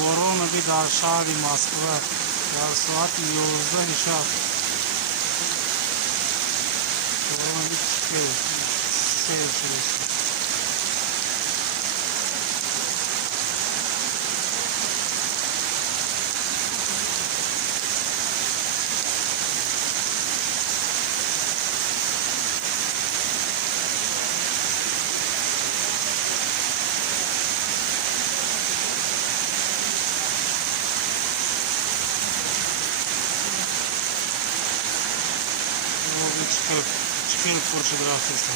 Boronă bir daha aşağı di Moskva. Dar saat 11'da inşaat. Boronă bir çıkıyor. Sevşiriz. Çıkıyor Porsche grafisi.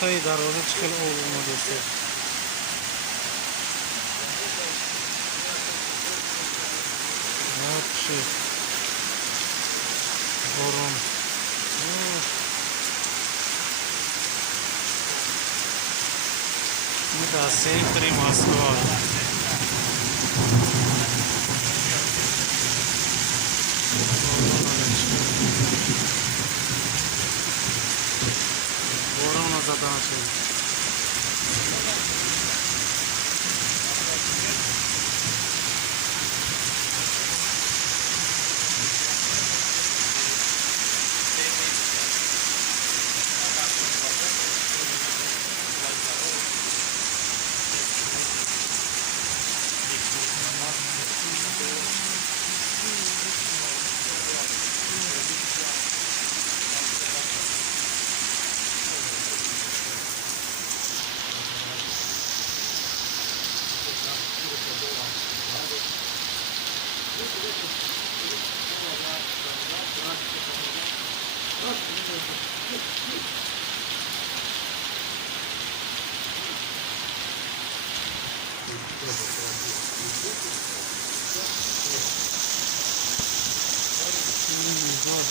Tayı darvaza çıkıl olduğunu gösterir. Evet şey. Boron. Bu da sempre Moskva. Boron'a zaten açılıyor.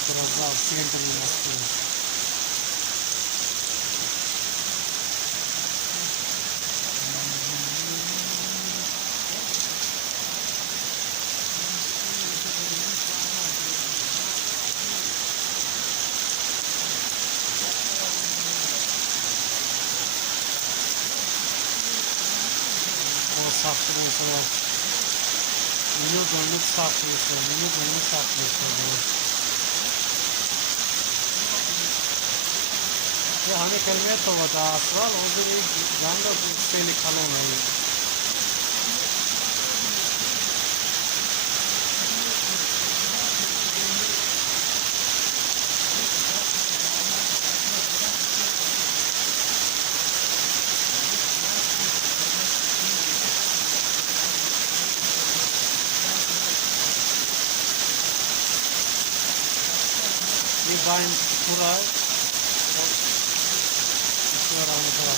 Раздал в центре Москвы. Saklıyorsa minut önlük saklıyorsa minut önlük saklıyorsa ये हमें कलमे तो बता सवाल वो जो एक जानवर से लिखा लो नहीं ये बाइन पूरा Ahmet